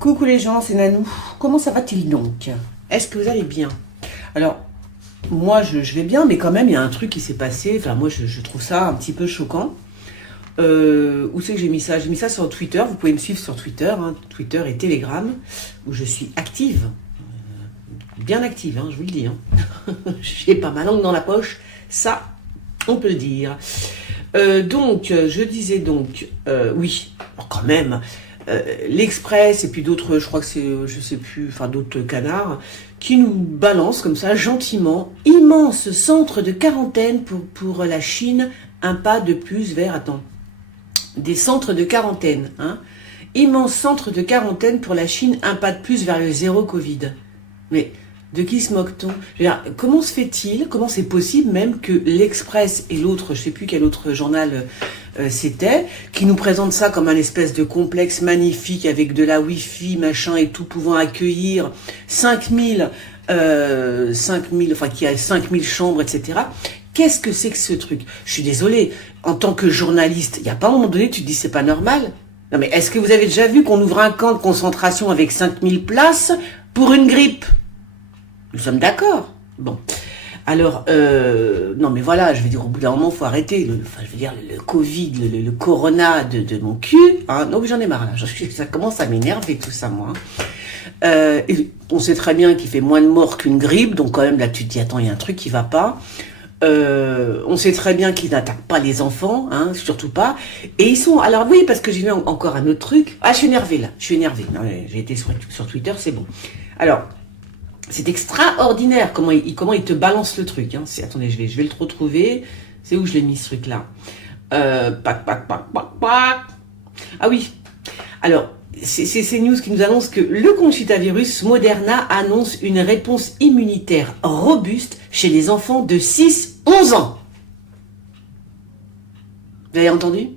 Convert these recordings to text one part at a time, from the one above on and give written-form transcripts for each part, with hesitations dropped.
Coucou les gens, c'est Nanou. Comment ça va-t-il donc? Est-ce que vous allez bien? Alors, moi je vais bien, mais quand même il y a un truc qui s'est passé. Enfin, moi je trouve ça un petit peu choquant. Où c'est que j'ai mis ça? J'ai mis ça sur Twitter. Vous pouvez me suivre sur Twitter, hein, Twitter et Telegram, où je suis active. Bien active, hein, je vous le dis. Hein. J'ai pas ma langue dans la poche, ça, on peut le dire. Donc, je disais donc, oui, quand même. L'Express et puis d'autres, je crois que c'est, je sais plus, enfin d'autres canards, qui nous balancent comme ça gentiment, immense centre de quarantaine pour la Chine, un pas de plus vers, attends, des centres de quarantaine, hein, immense centre de quarantaine pour la Chine, un pas de plus vers le zéro Covid. Mais de qui se moque-t-on? Je veux dire, comment se fait-il, comment c'est possible même que l'Express et l'autre, je sais plus quel autre journal c'était, qui nous présente ça comme un espèce de complexe magnifique avec de la Wi-Fi, machin et tout, pouvant accueillir 5000, enfin qui a 5000 chambres, etc. Qu'est-ce que c'est que ce truc? Je suis désolée, en tant que journaliste, il n'y a pas un moment donné, tu te dis c'est pas normal? Non mais est-ce que vous avez déjà vu qu'on ouvre un camp de concentration avec 5000 places pour une grippe? Nous sommes d'accord. Bon. Alors, non mais voilà, je veux dire, au bout d'un moment, il faut arrêter. Enfin, je veux dire, le Covid, le corona de mon cul. Hein, non, mais j'en ai marre là. Ça commence à m'énerver tout ça, moi. On sait très bien qu'il fait moins de morts qu'une grippe. Donc quand même, là, tu te dis, attends, il y a un truc qui va pas. On sait très bien qu'ils n'attaquent pas les enfants, hein, surtout pas. Et ils sont... Alors oui, parce que j'ai vu encore un autre truc. Ah, je suis énervée là. Je suis énervée. J'ai été sur Twitter, c'est bon. Alors... C'est extraordinaire comment il te balance le truc. Hein. Attendez, je vais le retrouver. C'est où je l'ai mis ce truc-là? Pac. Ah oui. Alors, c'est ces news qui nous annoncent que le conchitavirus Moderna annonce une réponse immunitaire robuste chez les enfants de 6-11 ans. Vous avez entendu?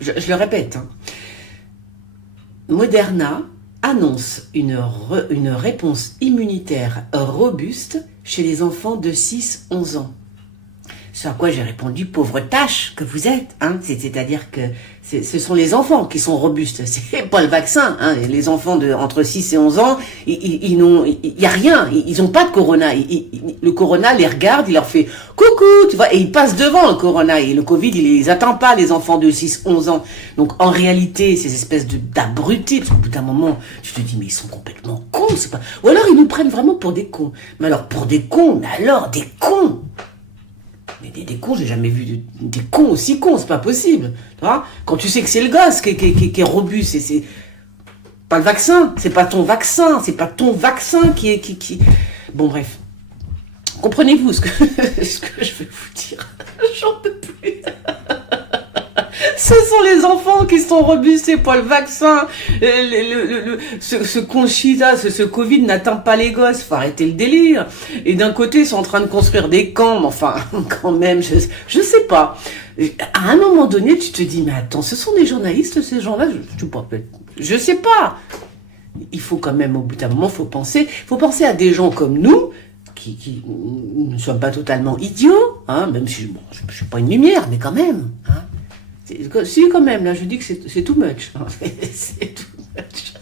Je le répète. Hein. Moderna annonce une réponse immunitaire robuste chez les enfants de 6-11 ans. Ce à quoi j'ai répondu, pauvre tâche que vous êtes, hein. C'est-à-dire que ce sont les enfants qui sont robustes, c'est pas le vaccin, hein. Les enfants entre 6 et 11 ans, il y a rien, ils n'ont pas de corona. Le corona les regarde, il leur fait coucou, tu vois, et ils passent devant le corona, et le Covid, il les atteint pas, les enfants de 6-11 ans. Donc en réalité, ces espèces d'abrutis, parce qu'au bout d'un moment, tu te dis, mais ils sont complètement cons, c'est pas... Ou alors ils nous prennent vraiment pour des cons. Mais alors pour des cons, mais alors des cons. Mais des cons, j'ai jamais vu des cons aussi cons, c'est pas possible. Tu vois, quand tu sais que c'est le gosse qui est robuste, c'est pas le vaccin, c'est pas ton vaccin, c'est pas ton vaccin qui... Bon bref, comprenez-vous ce que je vais vous dire? J'en peux plus. Ce sont les enfants qui sont robustes, c'est pas le vaccin. Ce conchita, ce Covid n'atteint pas les gosses. Faut arrêter le délire. Et d'un côté, ils sont en train de construire des camps, mais enfin, quand même, je sais pas. À un moment donné, tu te dis, mais attends, ce sont des journalistes, ces gens-là? Je sais pas. Il faut quand même, au bout d'un moment, faut penser à des gens comme nous, qui ne sommes pas totalement idiots, hein, même si, bon, je suis pas une lumière, mais quand même, hein. Si, quand même, là, je dis que c'est too much. C'est too much.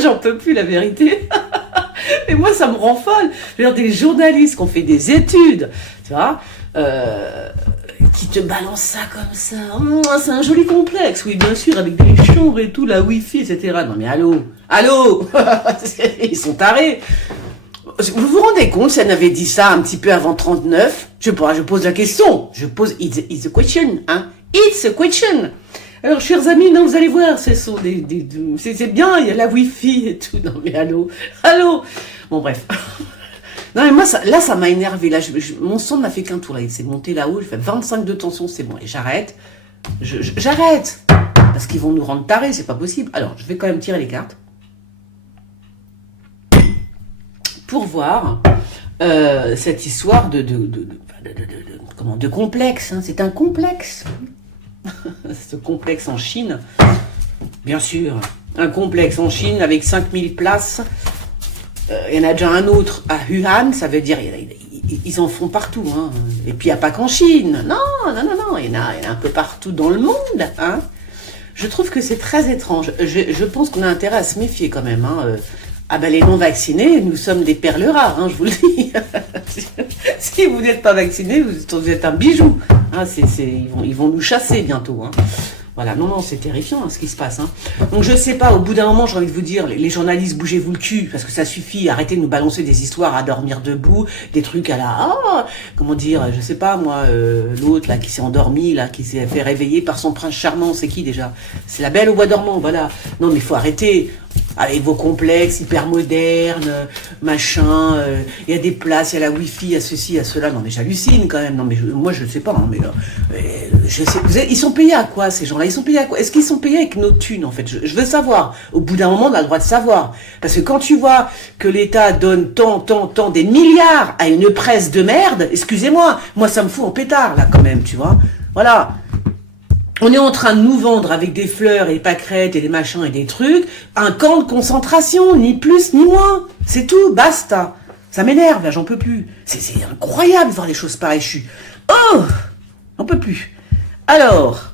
J'en peux plus, la vérité. Et moi, ça me rend folle. Je veux dire, des journalistes qui ont fait des études, tu vois, qui te balancent ça comme ça. C'est un joli complexe, oui, bien sûr, avec des chambres et tout, la Wi-Fi, etc. Non, mais allô ils sont tarés. Vous vous rendez compte si elle avait dit ça un petit peu avant 39? Je sais pas, je pose la question. It's a question, hein. It's a question. Alors, chers amis, non, vous allez voir, c'est bien, il y a la Wi-Fi et tout. Non, mais allô. Bon, bref. Non, mais moi, ça m'a énervé. Là, mon sang n'a fait qu'un tour. Là, il s'est monté là-haut, je fais 25 de tension, c'est bon. Et j'arrête. J'arrête. Parce qu'ils vont nous rendre tarés, c'est pas possible. Alors, je vais quand même tirer les cartes. Pour voir cette histoire de complexe. Hein. C'est un complexe. Ce complexe en Chine, bien sûr. Un complexe en Chine avec 5000 places. Il y en a déjà un autre à Wuhan, ça veut dire ils en font partout. Hein. Et puis il n'y a pas qu'en Chine. Non. Il y en a un peu partout dans le monde. Hein. Je trouve que c'est très étrange. Je pense qu'on a intérêt à se méfier quand même. Hein. Ah ben les non-vaccinés, nous sommes des perles rares, hein, je vous le dis. Si vous n'êtes pas vacciné, vous êtes un bijou. Hein, ils vont nous chasser bientôt. Hein. Voilà, non, c'est terrifiant hein, ce qui se passe. Hein. Donc je sais pas, au bout d'un moment, j'ai envie de vous dire, les journalistes, bougez-vous le cul, parce que ça suffit, arrêtez de nous balancer des histoires à dormir debout, des trucs à la... comment dire, je sais pas moi, l'autre là qui s'est endormi, là, qui s'est fait réveiller par son prince charmant, c'est qui déjà? C'est la Belle au bois dormant, voilà. Non mais il faut arrêter. Avec vos complexes hyper modernes, machin, il y a des places, il y a la wifi, il y a ceci, il y a cela. Non mais j'hallucine quand même. Non mais moi je ne sais pas. Hein, mais je sais. Ils sont payés à quoi ces gens-là? Ils sont payés à quoi? Est-ce qu'ils sont payés avec nos thunes en fait? Je veux savoir. Au bout d'un moment, on a le droit de savoir. Parce que quand tu vois que l'État donne tant des milliards à une presse de merde, excusez-moi, moi ça me fout en pétard là quand même, tu vois. Voilà. On est en train de nous vendre avec des fleurs et des pâquerettes et des machins et des trucs, un camp de concentration, ni plus ni moins. C'est tout, basta. Ça m'énerve, là, j'en peux plus. C'est incroyable de voir des choses pareilles. Oh, j'en peux plus. Alors,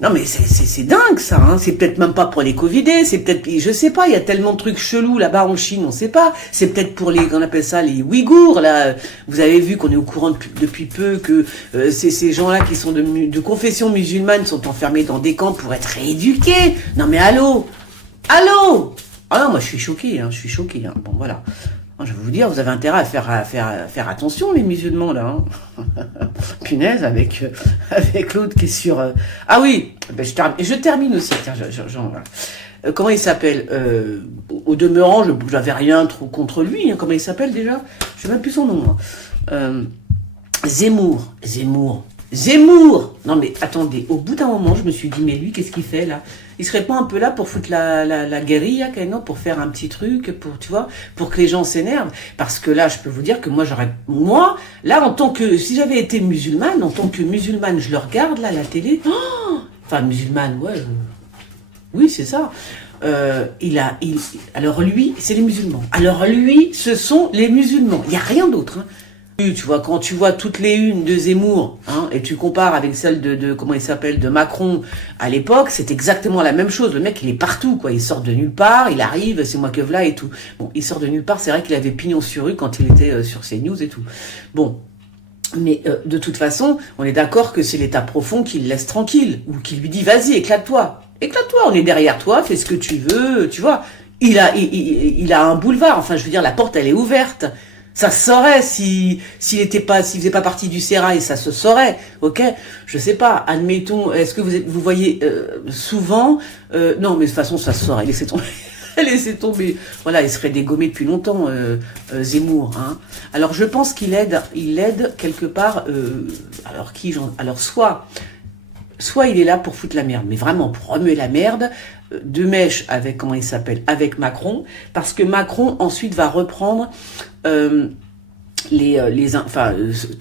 non mais c'est dingue ça, hein. C'est peut-être même pas pour les covidés, c'est peut-être, je sais pas, il y a tellement de trucs chelous là-bas en Chine, on sait pas. C'est peut-être pour les, on appelle ça les Ouïghours, là. Vous avez vu qu'on est au courant depuis peu que ces gens-là qui sont de confession musulmane sont enfermés dans des camps pour être rééduqués. Non mais allô. Ah non, moi je suis choquée, hein, hein. Bon voilà. Je vais vous dire, vous avez intérêt à faire attention, les musulmans, là. Hein. Punaise, avec l'autre qui est sur... Ah oui, ben je termine aussi. Tiens, comment il s'appelle au demeurant, je n'avais rien trop contre lui. Hein. Comment il s'appelle déjà? Je ne sais même plus son nom. Zemmour. Non mais attendez, au bout d'un moment, je me suis dit, mais lui, qu'est-ce qu'il fait là? Il serait pas un peu là pour foutre la guérilla, non, pour faire un petit truc, pour, tu vois, pour que les gens s'énervent? Parce que là, je peux vous dire que moi, là, en tant que, si j'avais été musulmane, je le regarde, là, la télé, enfin, musulmane, ouais, oui, c'est ça. Alors lui, c'est les musulmans. Alors lui, ce sont les musulmans. Il n'y a rien d'autre, hein. Tu vois, quand tu vois toutes les unes de Zemmour, hein, et tu compares avec celle de comment il s'appelle, de Macron à l'époque, c'est exactement la même chose. Le mec, il est partout, quoi. Il sort de nulle part, il arrive, c'est moi que v'là et tout. Bon, il sort de nulle part, c'est vrai qu'il avait pignon sur rue quand il était sur CNews et tout. Bon. Mais de toute façon, on est d'accord que c'est l'État profond qui le laisse tranquille, ou qui lui dit, vas-y, éclate-toi, on est derrière toi, fais ce que tu veux, tu vois. Il a un boulevard, enfin, je veux dire, la porte, elle est ouverte. Ça se saurait s'il faisait pas partie du sérail, ça se saurait, ok? Je sais pas, admettons, est-ce que vous voyez souvent, non, mais de toute façon, ça se saurait, laissez tomber. Laissez tomber. Voilà, il serait dégommé depuis longtemps, Zemmour. Hein. Alors, je pense qu'il aide quelque part. Alors, soit il est là pour foutre la merde, mais vraiment pour remuer la merde, de mèche avec, comment il s'appelle, avec Macron, parce que Macron ensuite va reprendre tout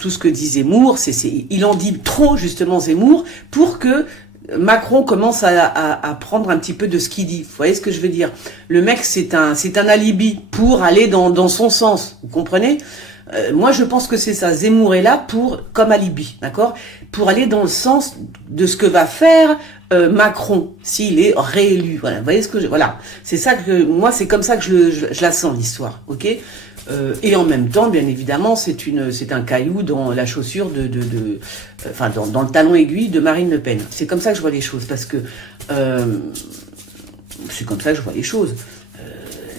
ce que dit Zemmour, il en dit trop justement Zemmour pour que Macron commence à prendre un petit peu de ce qu'il dit. Vous voyez ce que je veux dire? Le mec, c'est un alibi pour aller dans son sens. Vous comprenez? Moi, je pense que c'est ça. Zemmour est là comme alibi, d'accord? Pour aller dans le sens de ce que va faire Macron s'il est réélu. Voilà. Vous voyez ce que voilà. C'est ça que moi, c'est comme ça que je la sens l'histoire, ok? Et en même temps, bien évidemment, c'est un caillou dans la chaussure enfin dans le talon aiguille de Marine Le Pen. C'est comme ça que je vois les choses, parce que c'est comme ça que je vois les choses.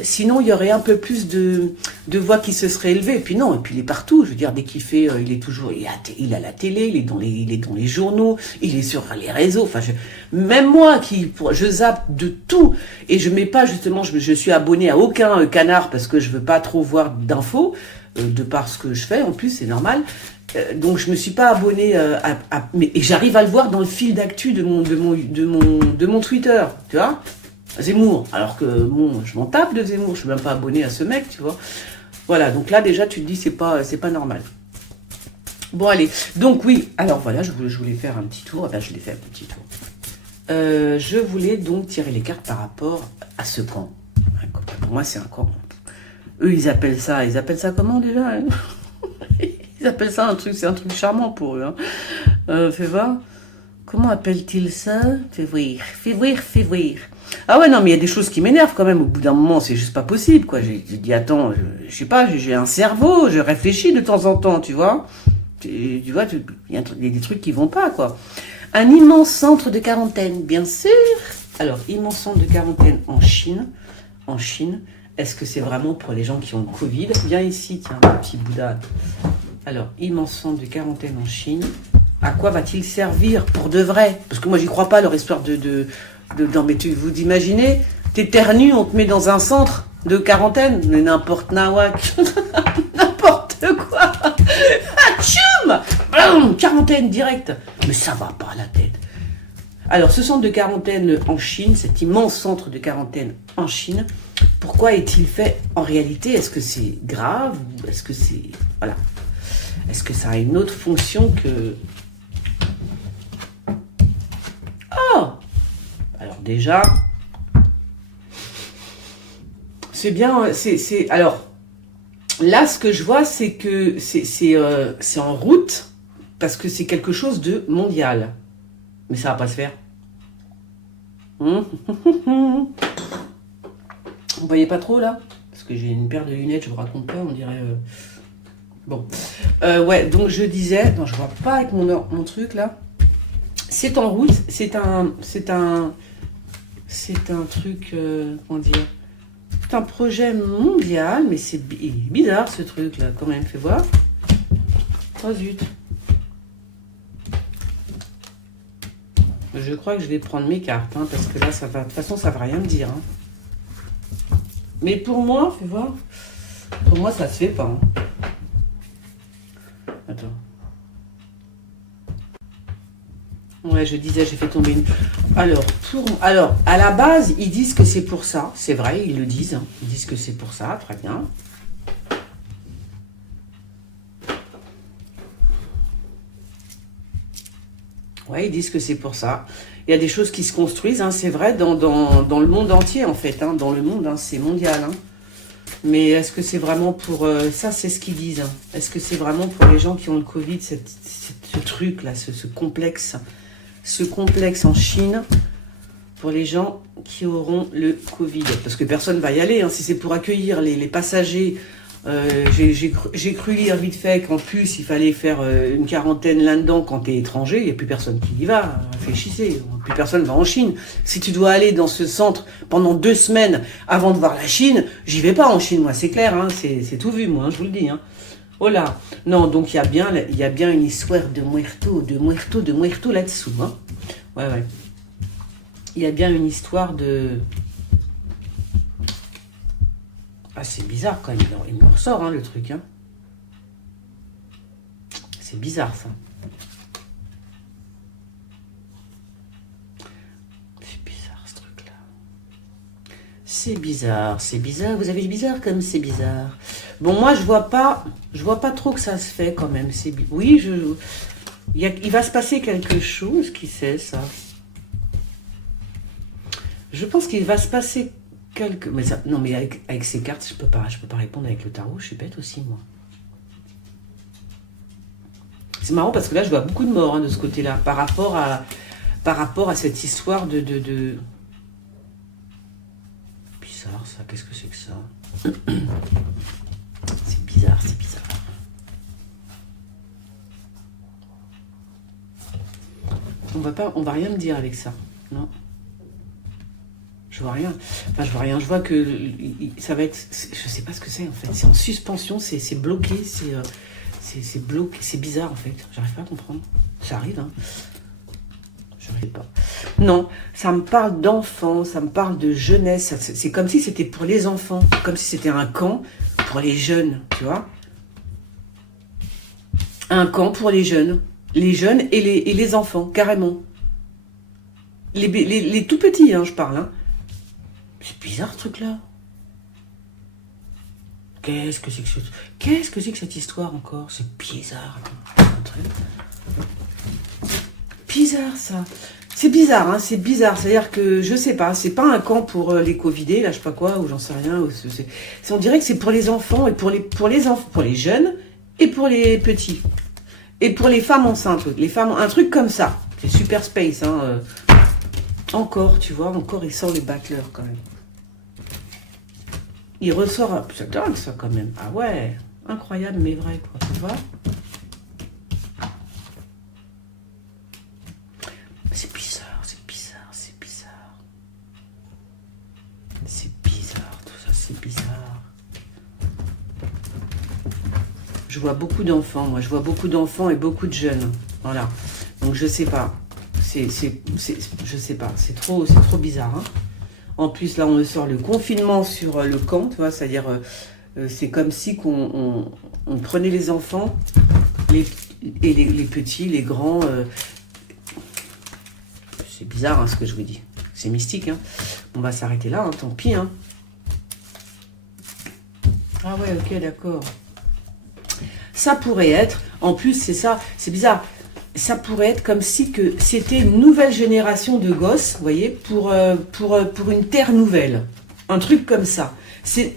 Sinon, il y aurait un peu plus de voix qui se seraient élevées. Et puis non, et puis il est partout. Je veux dire, dès qu'il fait, il est toujours, il a la télé, il est dans les journaux, il est sur les réseaux. Enfin, même moi je zappe de tout et je mets pas justement, je suis abonné à aucun canard parce que je veux pas trop voir d'infos de par ce que je fais. En plus, c'est normal. Donc je me suis pas abonné et j'arrive à le voir dans le fil d'actu de mon Twitter, tu vois. Zemmour, alors que bon, je m'en tape de Zemmour, je suis même pas abonné à ce mec, tu vois. Voilà, donc là déjà tu te dis c'est pas normal. Bon allez, donc oui, alors voilà, je voulais faire un petit tour, ben, je l'ai fait un petit tour. Je voulais donc tirer les cartes par rapport à ce camp. Pour moi c'est un camp. Eux ils appellent ça comment déjà? Ils appellent ça c'est un truc charmant pour eux. Hein. Fais voir. Comment appelle-t-il ça? Février. Ah ouais, non, mais il y a des choses qui m'énervent quand même. Au bout d'un moment, c'est juste pas possible, quoi. J'ai dit, attends, je sais pas, j'ai un cerveau, je réfléchis de temps en temps, tu vois. Tu vois, il y a des trucs qui vont pas, quoi. Un immense centre de quarantaine, bien sûr. Alors, immense centre de quarantaine en Chine. En Chine, est-ce que c'est vraiment pour les gens qui ont le Covid? Viens ici, tiens, mon petit Bouddha. Alors, immense centre de quarantaine en Chine. À quoi va-t-il servir pour de vrai? Parce que moi, j'y crois pas, leur histoire non, mais vous imaginez, t'éternues, on te met dans un centre de quarantaine, mais n'importe nawak, n'importe quoi. Atchoum, quarantaine directe. Mais ça va pas la tête. Alors, ce centre de quarantaine en Chine, cet immense centre de quarantaine en Chine, pourquoi est-il fait en réalité? Est-ce que c'est grave? Est-ce que c'est... Voilà. Est-ce que ça a une autre fonction que... Oh! Alors déjà, c'est bien, alors, là, ce que je vois, c'est que c'est en route, parce que c'est quelque chose de mondial. Mais ça va pas se faire. Vous voyez pas trop, là? Parce que j'ai une paire de lunettes, je vous raconte pas, on dirait... Bon. Ouais, donc je disais... Non, je vois pas avec mon truc, là. C'est en route, c'est un truc, comment dire, c'est un projet mondial, mais c'est bizarre ce truc là, quand même, fais voir. Oh zut. Je crois que je vais prendre mes cartes, hein, parce que là, ça va, de toute façon, ça va rien me dire. Hein. Mais pour moi, fais voir, pour moi, ça se fait pas. Hein. Attends. Ouais, je disais, j'ai fait tomber une... Alors, à la base, ils disent que c'est pour ça. C'est vrai, ils le disent. Hein. Ils disent que c'est pour ça, très bien. Ouais, ils disent que c'est pour ça. Il y a des choses qui se construisent, hein, c'est vrai, dans le monde entier, en fait. Hein, dans le monde, hein, c'est mondial. Hein. Mais est-ce que c'est vraiment pour... ça, c'est ce qu'ils disent. Hein. Est-ce que c'est vraiment pour les gens qui ont le Covid, ce truc-là, ce complexe? Ce complexe en Chine pour les gens qui auront le Covid. Parce que personne ne va y aller. Hein. Si c'est pour accueillir les passagers, j'ai cru lire vite fait qu'en plus, il fallait faire une quarantaine là-dedans quand tu es étranger. Il n'y a plus personne qui y va. Réfléchissez. Plus personne va en Chine. Si tu dois aller dans ce centre pendant 2 semaines avant de voir la Chine, j'y vais pas en Chine, moi. C'est clair. Hein. C'est tout vu, moi. Hein, je vous le dis. Hein. Oh là, non, donc il y a bien une histoire de muerto là-dessous. Hein. Ouais. Il y a bien une histoire de... Ah, c'est bizarre quand même, il me ressort hein, le truc. Hein. C'est bizarre ça. C'est bizarre ce truc-là. C'est bizarre. Vous avez du bizarre comme c'est bizarre. Bon, moi, je vois pas trop que ça se fait quand même. Oui, il va se passer quelque chose, qui sait ça? Je pense qu'il va se passer mais ça, non, mais avec ces cartes, je peux pas répondre avec le tarot. Je suis bête aussi, moi. C'est marrant parce que là, je vois beaucoup de morts hein, de ce côté-là, par rapport à cette histoire de... Bizarre, ça. Qu'est-ce que c'est que ça? C'est bizarre. On va rien me dire avec ça, non? Je vois rien. Enfin, je vois rien. Je vois que ça va être... Je sais pas ce que c'est, en fait. C'est en suspension, c'est bloqué, c'est bloqué. C'est bizarre, en fait. J'arrive pas à comprendre. Ça arrive, hein. Je n'arrive pas. Non, ça me parle d'enfants, ça me parle de jeunesse. C'est comme si c'était pour les enfants. Comme si c'était un camp pour les jeunes, tu vois. Un camp pour les jeunes. Les jeunes et les enfants, carrément. Les tout petits, hein, je parle, hein. C'est bizarre ce truc-là. Qu'est-ce que c'est que cette histoire encore? C'est bizarre. Bizarre ça. C'est bizarre, hein, c'est bizarre. C'est-à-dire que je sais pas, c'est pas un camp pour les covidés, là je sais pas quoi, ou j'en sais rien. On dirait que c'est pour les enfants et pour les jeunes et pour les petits. Et pour les femmes enceintes, un truc comme ça. C'est super space, hein. Encore, tu vois, encore il sort les battleurs quand même. Il ressort, c'est dingue ça quand même. Ah ouais, incroyable mais vrai quoi, tu vois. C'est bizarre, c'est bizarre, c'est bizarre. C'est bizarre, tout ça, c'est bizarre. Je vois beaucoup d'enfants, moi, je vois beaucoup d'enfants et beaucoup de jeunes. Voilà. Donc je sais pas. Je sais pas. C'est trop bizarre. Hein. En plus, là, on me sort le confinement sur le camp, tu vois, c'est-à-dire, c'est comme si on prenait les enfants, les petits, les grands. C'est bizarre, hein, ce que je vous dis. C'est mystique, hein. On va s'arrêter là, hein, tant pis, hein. Ah ouais, ok, d'accord. Ça pourrait être, en plus, c'est ça, c'est bizarre. Ça pourrait être comme si que c'était une nouvelle génération de gosses, vous voyez, pour une terre nouvelle. Un truc comme ça. Je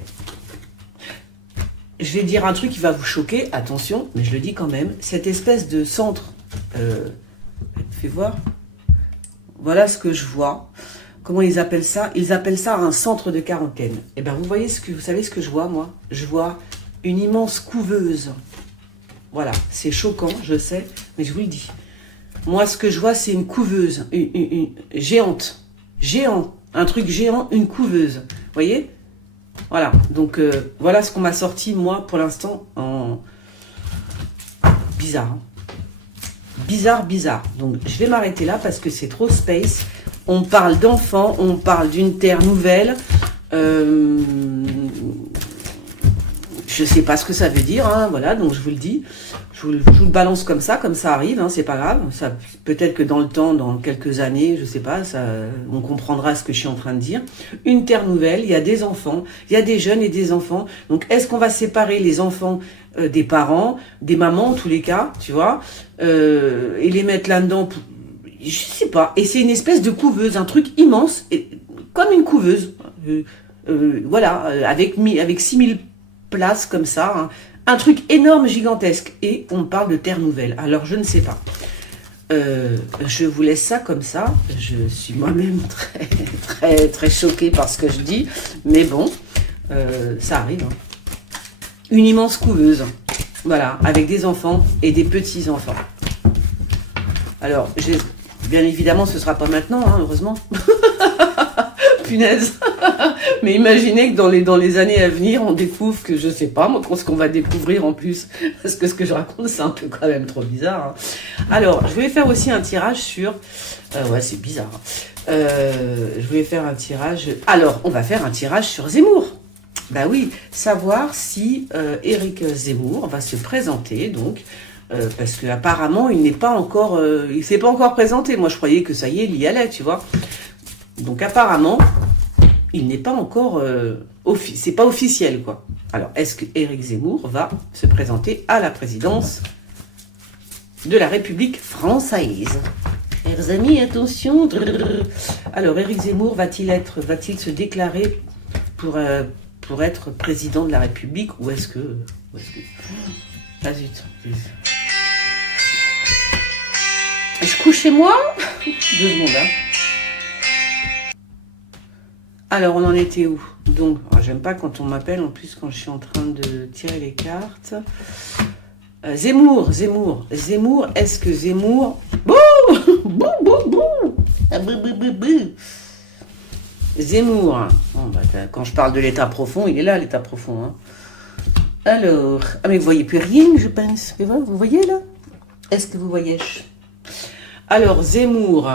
vais dire un truc qui va vous choquer, attention, mais je le dis quand même. Cette espèce de centre, fais voir. Voilà ce que je vois. Comment ils appellent ça? Ils appellent ça un centre de quarantaine. Eh bien, vous savez ce que je vois, moi? Je vois une immense couveuse. Voilà, c'est choquant, je sais, mais je vous le dis. Moi, ce que je vois, c'est une couveuse, une géante. Géant, un truc géant, une couveuse. Vous voyez? Voilà, donc voilà ce qu'on m'a sorti, moi, pour l'instant, en bizarre. Hein. Bizarre. Donc, je vais m'arrêter là parce que c'est trop space. On parle d'enfants, on parle d'une terre nouvelle. Je sais pas ce que ça veut dire, hein, voilà, donc je vous le dis. Je vous le balance comme ça arrive, hein, c'est pas grave. Peut-être que dans le temps, dans quelques années, je sais pas, on comprendra ce que je suis en train de dire. Une terre nouvelle, il y a des enfants, il y a des jeunes et des enfants. Donc, est-ce qu'on va séparer les enfants des parents, des mamans en tous les cas, tu vois, et les mettre là-dedans, je sais pas. Et c'est une espèce de couveuse, un truc immense, comme une couveuse, voilà, avec 6000 places comme ça, hein. Un truc énorme, gigantesque, et on parle de terre nouvelle. Alors je ne sais pas. Je vous laisse ça comme ça. Je suis moi-même très choquée par ce que je dis, mais bon, ça arrive. Hein. Une immense couveuse, voilà, avec des enfants et des petits enfants. Alors, bien évidemment, ce sera pas maintenant, hein, heureusement. Punaise. Mais imaginez que dans les années à venir, on découvre que, je sais pas, moi, ce qu'on va découvrir en plus. Parce que ce que je raconte, c'est un peu quand même trop bizarre. Hein. Alors, je vais faire aussi un tirage sur... ouais, c'est bizarre. Je vais faire un tirage... Alors, on va faire un tirage sur Zemmour. Bah oui, savoir si Éric Zemmour va se présenter, donc... parce qu'apparemment, il n'est pas encore... il s'est pas encore présenté. Moi, je croyais que ça y est, il y allait, tu vois. Donc apparemment, il n'est pas encore... c'est pas officiel, quoi. Alors, est-ce que Éric Zemmour va se présenter à la présidence de la République française? Chers amis, attention. Alors, Éric Zemmour va-t-il se déclarer pour être président de la République? Ou est-ce que... Ah zut. Je couche chez moi? 2 secondes, hein. Alors, on en était où? Donc, j'aime pas quand on m'appelle, en plus, quand je suis en train de tirer les cartes. Zemmour, est-ce que Zemmour... Zemmour. Bon, bah, quand je parle de l'état profond, il est là, l'état profond. Hein. Alors... Ah, mais vous voyez plus rien, je pense. Vous voyez, là? Est-ce que vous voyez? Alors, Zemmour...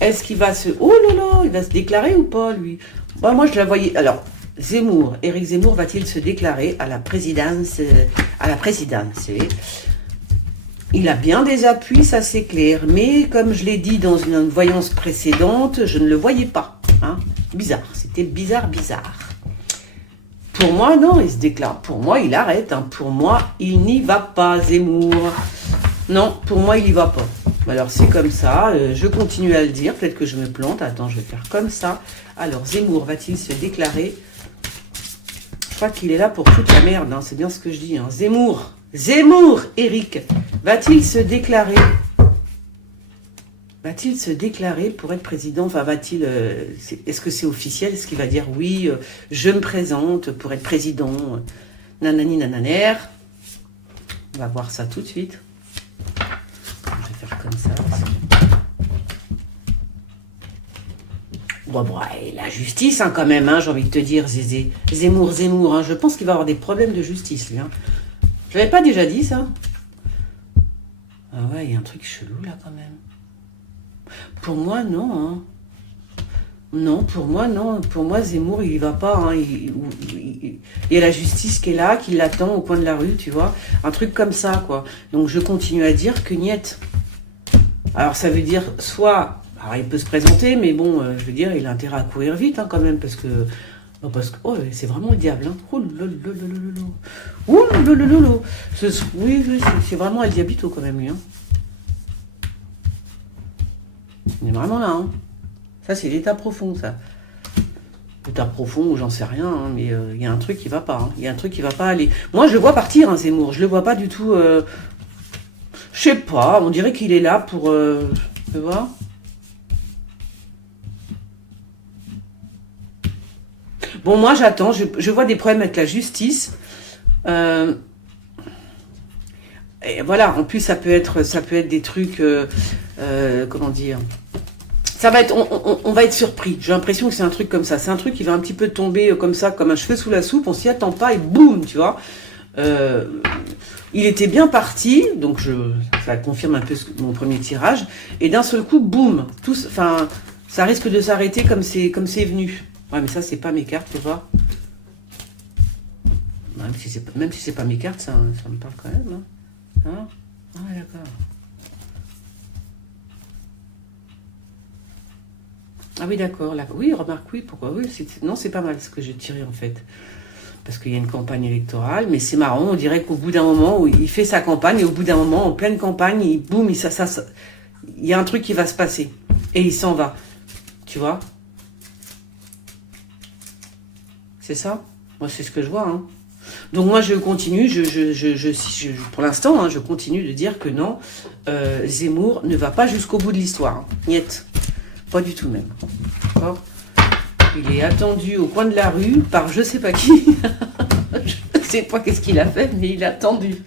Est-ce qu'il va se... Oh là là, il va se déclarer ou pas, lui? Bah, moi, je la voyais... Alors, Zemmour, Éric Zemmour va-t-il se déclarer à la présidence? Il a bien des appuis, ça c'est clair. Mais comme je l'ai dit dans une voyance précédente, je ne le voyais pas. Hein. Bizarre, c'était bizarre. Pour moi, non, il se déclare. Pour moi, il arrête. Hein. Pour moi, il n'y va pas, Zemmour. Non, pour moi, il n'y va pas. Alors, c'est comme ça. Je continue à le dire. Peut-être que je me plante. Attends, je vais faire comme ça. Alors, Zemmour va-t-il se déclarer? Je crois qu'il est là pour toute la merde. Hein. C'est bien ce que je dis. Hein. Zemmour, Éric, va-t-il se déclarer Va-t-il se déclarer pour être président? Enfin, va-t-il... est-ce que c'est officiel? Est-ce qu'il va dire oui, je me présente pour être président? Nanani nananer. On va voir ça tout de suite. Je vais faire comme ça. Bon, et la justice, hein, quand même, hein, j'ai envie de te dire, Zézé. Zemmour, hein, je pense qu'il va avoir des problèmes de justice, lui. Hein. Je l'avais pas déjà dit, ça? Ah ouais, il y a un truc chelou, là, quand même. Pour moi, non. Hein. Non, pour moi, non. Pour moi, Zemmour, il y va pas. Hein. Il y a la justice qui est là, qui l'attend au coin de la rue, tu vois. Un truc comme ça, quoi. Donc, je continue à dire que niet. Alors, ça veut dire soit... Alors, il peut se présenter, mais bon, je veux dire, il a intérêt à courir vite, hein, quand même, parce que oh, c'est vraiment le diable. Hein. Oh lolololololo. Oh lololololo. Oui, c'est vraiment El Diablito, quand même, lui. Hein. Il est vraiment là. Hein. Ça, c'est l'état profond, ça. L'état profond, ou j'en sais rien, hein, mais il y a un truc qui va pas. Hein. Il y a un truc qui va pas aller. Moi, je le vois partir, hein, Zemmour. Je le vois pas du tout... Je sais pas, on dirait qu'il est là pour... tu vois. Bon, moi, j'attends. Je vois des problèmes avec la justice. Et voilà. En plus, ça peut être des trucs. Comment dire? Ça va être. On va être surpris. J'ai l'impression que c'est un truc comme ça. C'est un truc qui va un petit peu tomber comme ça, comme un cheveu sous la soupe. On s'y attend pas et boum, tu vois. Il était bien parti, donc ça confirme un peu mon premier tirage. Et d'un seul coup, boum. Enfin, ça risque de s'arrêter comme c'est venu. Ouais, mais ça, c'est pas mes cartes, tu vois. Même si c'est pas mes cartes, ça me parle quand même. Hein, ah, d'accord. Ah oui, d'accord. Oui, remarque, oui, pourquoi? Oui, non, c'est pas mal ce que j'ai tiré, en fait. Parce qu'il y a une campagne électorale, mais c'est marrant, on dirait qu'au bout d'un moment, où il fait sa campagne, et au bout d'un moment, en pleine campagne, boum, il y a un truc qui va se passer. Et il s'en va. Tu vois? C'est ça? Moi, c'est ce que je vois. Hein. Donc moi, je continue, pour l'instant, hein, je continue de dire que non, Zemmour ne va pas jusqu'au bout de l'histoire. Hein. Niet. Pas du tout même. D'accord? Il est attendu au coin de la rue par je sais pas qui. Je sais pas qu'est-ce qu'il a fait, mais il est attendu.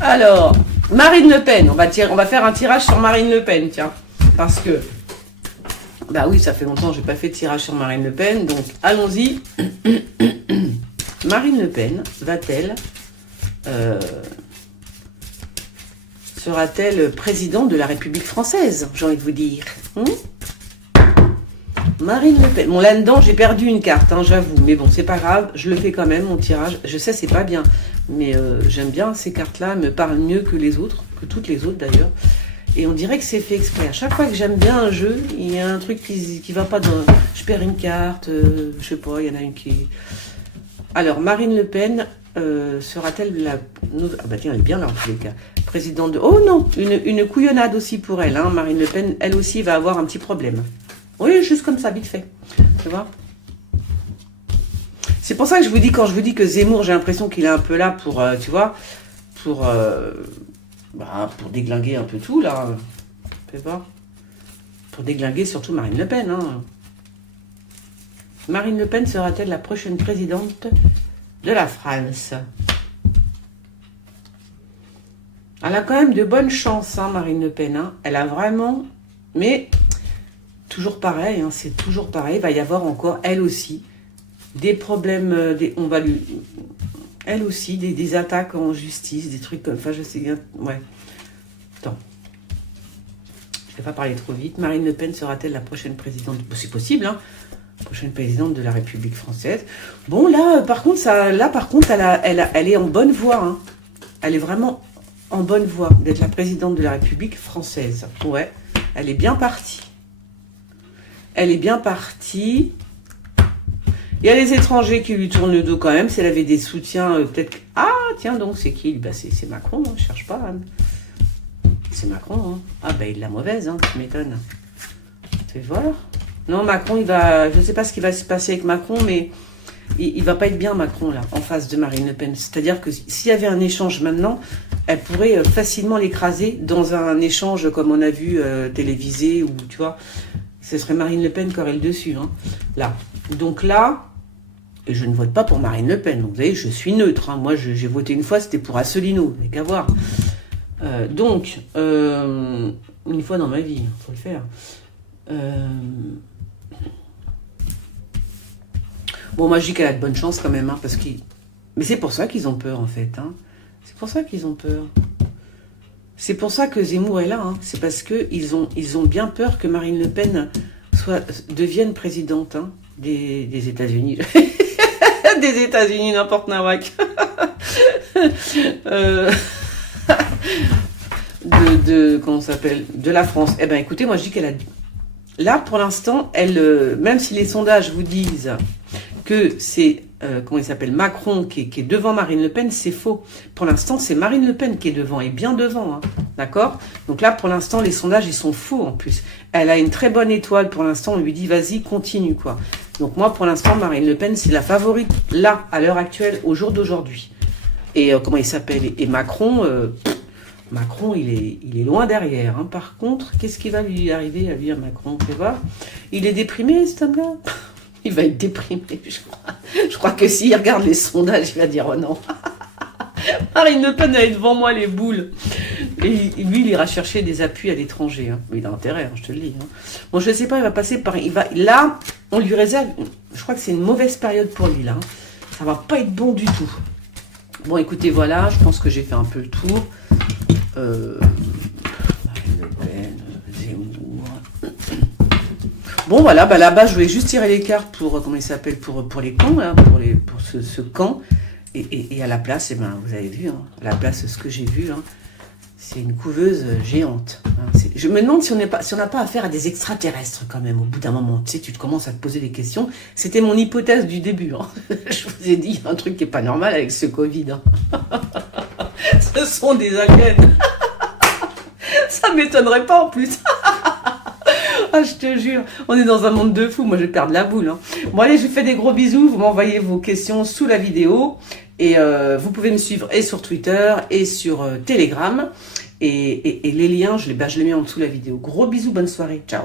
Alors, Marine Le Pen. On va faire un tirage sur Marine Le Pen, tiens. Parce que... Bah oui, ça fait longtemps que je n'ai pas fait de tirage sur Marine Le Pen, donc allons-y. Marine Le Pen va-t-elle... sera-t-elle présidente de la République française, j'ai envie de vous dire. Marine Le Pen. Bon, là-dedans, j'ai perdu une carte, hein, j'avoue. Mais bon, c'est pas grave, je le fais quand même, mon tirage. Je sais, c'est pas bien, mais j'aime bien ces cartes-là, elles me parlent mieux que les autres, que toutes les autres d'ailleurs. Et on dirait que c'est fait exprès. À chaque fois que j'aime bien un jeu, il y a un truc qui va pas dans... Je perds une carte, je sais pas, il y en a une qui... Alors, Marine Le Pen sera-t-elle la... Ah bah tiens, elle est bien là en tous les cas. Présidente de... Oh non, une couillonnade aussi pour elle. Hein. Marine Le Pen, elle aussi, va avoir un petit problème. Oui, juste comme ça, vite fait. Tu vois? C'est pour ça que je vous dis, quand je vous dis que Zemmour, j'ai l'impression qu'il est un peu là pour, tu vois, pour déglinguer un peu tout, là. Tu vois? Pour déglinguer surtout Marine Le Pen. Hein. Marine Le Pen sera-t-elle la prochaine présidente de la France? Elle a quand même de bonnes chances, hein, Marine Le Pen. Hein. Elle a vraiment... Mais, toujours pareil, hein, c'est toujours pareil. Il va y avoir encore, elle aussi, des problèmes... on va lui... Elle aussi, des attaques en justice, des trucs comme... Enfin, je sais bien... Ouais. Attends. Je ne vais pas parler trop vite. Marine Le Pen sera-t-elle la prochaine présidente? C'est possible, hein. Prochaine présidente de la République française. Bon, là, par contre, elle est en bonne voie. Hein. Elle est vraiment en bonne voie d'être la présidente de la République française. Ouais, elle est bien partie. Elle est bien partie. Il y a les étrangers qui lui tournent le dos quand même. Si elle avait des soutiens, peut-être... Ah, tiens donc, c'est qui? Bah, c'est Macron, hein, je cherche pas. Hein. C'est Macron. Hein. Ah, bah, il est la mauvaise, hein, tu m'étonnes. Tu vas voir. Non, Macron, il va... Je ne sais pas ce qui va se passer avec Macron, mais il va pas être bien Macron là, en face de Marine Le Pen. C'est-à-dire que s'il y avait un échange maintenant, elle pourrait facilement l'écraser dans un échange comme on a vu télévisé, ou tu vois, ce serait Marine Le Pen qui aurait le dessus, hein, là. Donc là, et je ne vote pas pour Marine Le Pen, donc vous voyez, je suis neutre, hein. Moi j'ai voté une fois, c'était pour Asselineau, mais qu'à voir. Donc, une fois dans ma vie, il faut le faire. Bon, moi je dis qu'elle a de bonnes chances quand même, hein, parce qu'ils... Mais c'est pour ça qu'ils ont peur en fait, hein. C'est pour ça qu'ils ont peur. C'est pour ça que Zemmour est là, hein. C'est parce qu'ils ont bien peur que Marine Le Pen devienne présidente, hein, des États-Unis. Des États-Unis, n'importe nawak. Comment ça s'appelle, de la France. Eh ben écoutez, moi je dis qu'elle a... Là, pour l'instant, elle, même si les sondages vous disent que c'est, comment il s'appelle, Macron qui est devant Marine Le Pen, c'est faux. Pour l'instant, c'est Marine Le Pen qui est devant, et bien devant, hein, d'accord? Donc là, pour l'instant, les sondages, ils sont faux en plus. Elle a une très bonne étoile, pour l'instant, on lui dit, vas-y, continue, quoi. Donc moi, pour l'instant, Marine Le Pen, c'est la favorite, là, à l'heure actuelle, au jour d'aujourd'hui. Et comment il s'appelle? Et Macron... Macron, il est loin derrière. Hein. Par contre, qu'est-ce qui va lui arriver à lui, à Macron? Tu vois, il est déprimé, cet homme-là. Il va être déprimé, je crois. Je crois que s'il regarde les sondages, il va dire, oh non. Marine Le Pen, elle est devant moi, les boules. Et lui, il ira chercher des appuis à l'étranger. Hein. Il a intérêt, hein, je te le dis. Hein. Bon, je ne sais pas, il va passer par... Là, on lui réserve... Je crois que c'est une mauvaise période pour lui, là. Hein. Ça va pas être bon du tout. Bon, écoutez, voilà, je pense que j'ai fait un peu le tour. Marine Le Pen, Zemmour. Bon, voilà, bah là-bas, je voulais juste tirer les cartes pour, comment il s'appelle, pour les camps, hein, pour ce camp. Et à la place, eh ben, vous avez vu, hein, à la place, ce que j'ai vu, hein, c'est une couveuse géante. Hein, je me demande si on n'a pas affaire à des extraterrestres quand même, au bout d'un moment. Tu sais, tu te commences à te poser des questions. C'était mon hypothèse du début. Hein. Je vous ai dit, il y a un truc qui n'est pas normal avec ce Covid. Hein. Ce sont des aliens. Ça m'étonnerait pas en plus. Ah, je te jure, on est dans un monde de fous. Moi, je vais perdre la boule. Hein. Bon, allez, je vous fais des gros bisous. Vous m'envoyez vos questions sous la vidéo. Et vous pouvez me suivre et sur Twitter et sur Telegram. Et les liens, je les mets en dessous de la vidéo. Gros bisous, bonne soirée. Ciao.